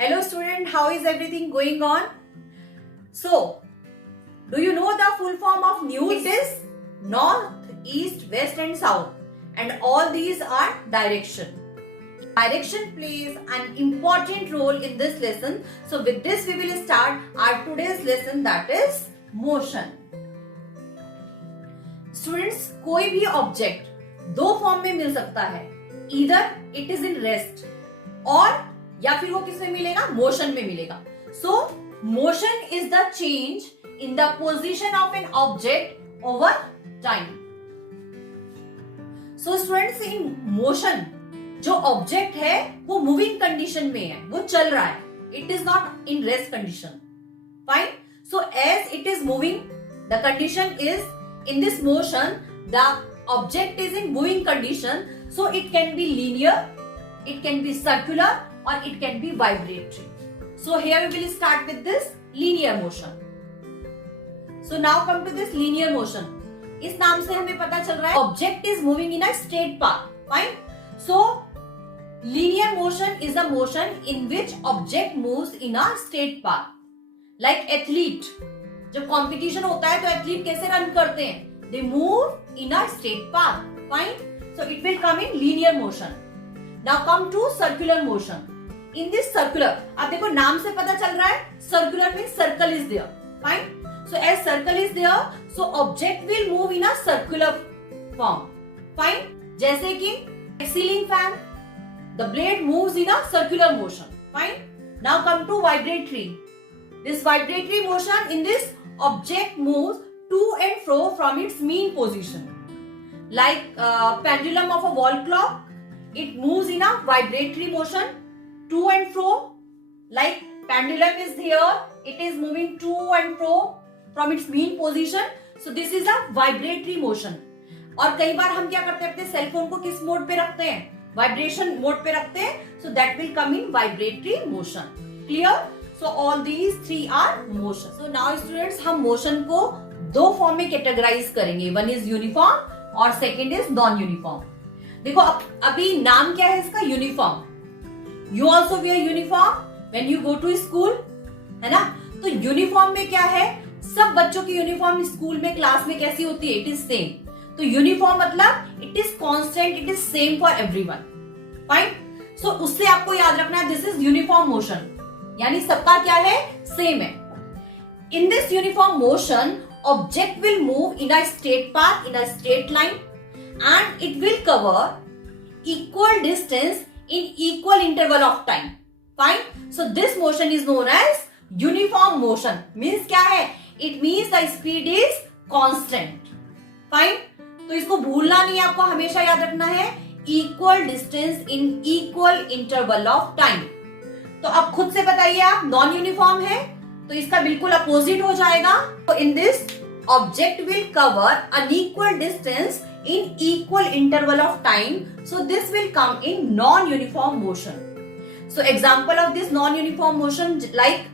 Hello student, how is everything going on? So, do you know the full form of news? It is north, east, west and south, and all these are direction. Direction plays an important role in this lesson. So with this we will start our today's lesson, that is motion. Students, कोई भी object दो form में मिल सकता है, either it is in rest और या फिर वो किस में मिलेगा, मोशन में मिलेगा. सो motion is the change in the position of an object over time. So students, in motion जो ऑब्जेक्ट है वो मूविंग कंडीशन में है, वो चल रहा है. It is not in rest condition. Fine. So as it is moving, the condition is in this motion, the object is in moving condition, so it can be linear, it can be circular or it can be vibratory. So here we will start with this linear motion. So now come to this linear motion. इस नाम से हमें पता चल रहा है object is moving in a straight path. Fine. So linear motion is a motion in which object moves in a straight path. Like athlete, जब competition होता है तो athlete कैसे रन करते हैं? They move in a straight path. Fine. So it will come in linear motion. Now come to circular motion. In this circular, आप देखो नाम से पता चल रहा है circular means circle is there. Fine. So as circle is there, so object will move in a circular form. Fine. जैसे कि ceiling fan, the blade moves in a circular motion. Fine. Now come to vibratory. This vibratory motion, in this object moves to and fro from its mean position. Like pendulum of a wall clock, it moves in a vibratory motion to and fro. Like pendulum is here, it is moving to and fro from its mean position. So this is a vibratory motion. और कई बार हम क्या करते हैं, अपने cell phone को किस mode पे रखते हैं, वाइब्रेशन मोड पे रखते हैं. So that will come in vibratory motion. Clear? So all these three are motion. So now students, हम motion को दो फॉर्म में कैटेगराइज करेंगे. वन इज यूनिफॉर्म और सेकेंड इज नॉन यूनिफॉर्म. देखो अभी नाम क्या है इसका, uniform. You also wear uniform when you go to school, है ना. तो यूनिफॉर्म में क्या है, सब बच्चों की यूनिफॉर्म स्कूल में क्लास में कैसी होती है, इट इज सेम. तो यूनिफॉर्म मतलब it is constant, it is same for everyone. Fine. So उससे आपको याद रखना है दिस इज यूनिफॉर्म मोशन, यानी सबका क्या है, सेम है. In this uniform motion object will move in a straight path, in a straight line, and it will cover equal distance in equal interval of time. Fine. So this motion is known as uniform motion. Means क्या है, it means the speed is constant. Fine. तो इसको भूलना नहीं है, आपको हमेशा याद रखना है equal distance in equal interval of time. तो अब खुद से बताइए, आप नॉन यूनिफॉर्म है तो इसका बिल्कुल अपोजिट हो जाएगा. तो in this object will cover unequal distance in equal interval of time. So this will come in non uniform motion. So example of this non uniform motion, like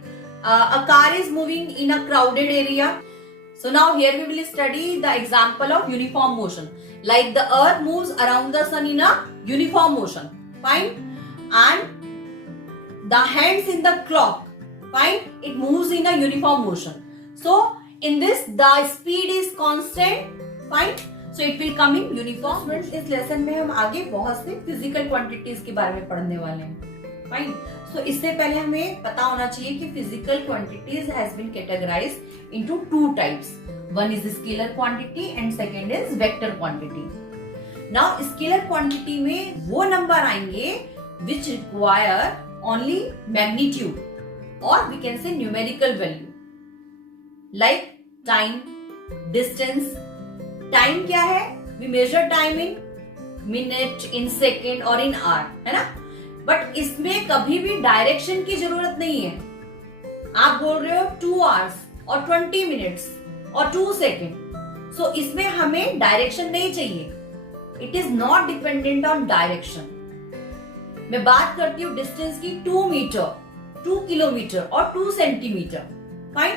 a car is moving in a crowded area. So now here we will study the example of uniform motion. Like the earth moves around the sun in a uniform motion. Fine. And the hands in the clock, fine, it moves in a uniform motion. So in this the speed is constant. Fine. So it will come in uniform. Students, इस lesson में हम आगे बहुत से physical quantities के बारे में पढ़ने वाले हैं. फाइन. सो इससे पहले हमें पता होना चाहिए कि physical quantities has been categorised into two types. One is scalar quantity and second is vector quantity. Now scalar quantity में वो नंबर आएंगे which require only magnitude or we can say numerical value, like time, distance. Time क्या है, we measure time in minute, in second और in hour, है ना. But इसमें कभी भी डायरेक्शन की जरूरत नहीं है. आप बोल रहे हो 2 hours और 20 minutes और 2 seconds. सो इसमें हमें डायरेक्शन नहीं चाहिए. It is not dependent on direction. मैं बात करती हूँ डिस्टेंस की, 2 मीटर, 2 किलोमीटर और 2 सेंटीमीटर. फाइन.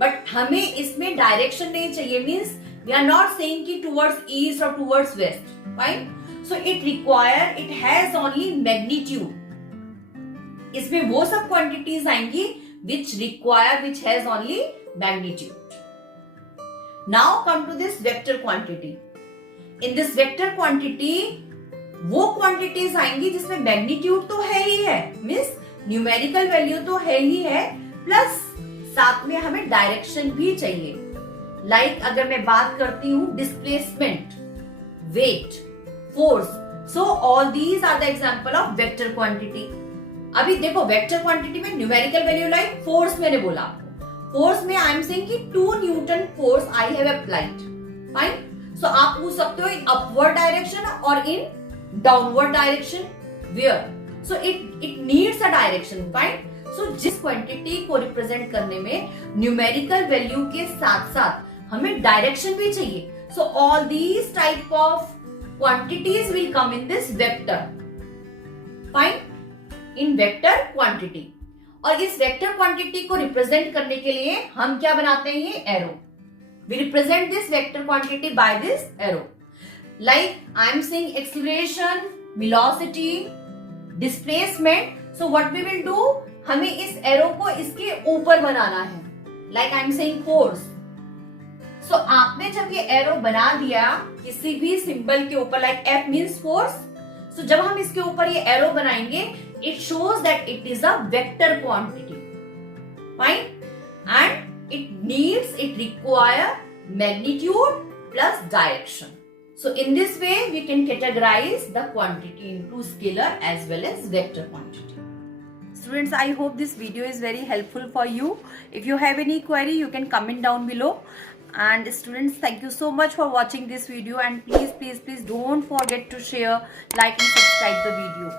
बट हमें इसमें डायरेक्शन नहीं चाहिए. Means we are not saying कि टुवर्ड्स ईस्ट और towards west. Fine. So it require, it has only magnitude. इसमें वो सब क्वांटिटीज आएंगी which has only magnitude. Now come to this vector quantity. In this vector quantity वो quantities आएंगी जिसमें magnitude तो है ही है, मीन्स न्यूमेरिकल वैल्यू तो है ही है, प्लस साथ में हमें डायरेक्शन भी चाहिए. लाइक अगर मैं बात करती हूं displacement, weight, force, so all these are the example of vector quantity. अभी देखो वेक्टर क्वांटिटी में न्यूमेरिकल वैल्यू लाइक फोर्स मैंने बोला आपको, फोर्स में आई एम सेइंग कि 2 newton force I have applied. Fine. So आप पूछ सकते हो इन अपवर्ड डायरेक्शन और in downward direction, where. So it needs a direction. Fine. So जिस क्वांटिटी को रिप्रेजेंट करने में न्यूमेरिकल वैल्यू के साथ साथ हमें डायरेक्शन भी चाहिए, सो all these type of quantities will come in this vector. Fine. In vector quantity. और इस वेक्टर क्वांटिटी को रिप्रेजेंट करने के लिए हम क्या बनाते हैं, ये arrow. We represent this vector quantity by this arrow. Like I am saying acceleration, velocity, displacement. So what we will do, हमें इस एरो को इसके ऊपर बनाना है. Like I am saying force. So आपने जब ये एरो बना दिया किसी भी सिंबल के ऊपर, लाइक F मीन्स फोर्स, सो जब हम इसके ऊपर ये एरो बनाएंगे, it shows that it is a vector quantity. Fine. And it require magnitude plus direction. So in this way we can categorize the quantity into scalar as well as vector quantity. Students, I hope this video is very helpful for you. If you have any query, you can comment down below. And students, thank you so much for watching this video, and please don't forget to share, like and subscribe the video.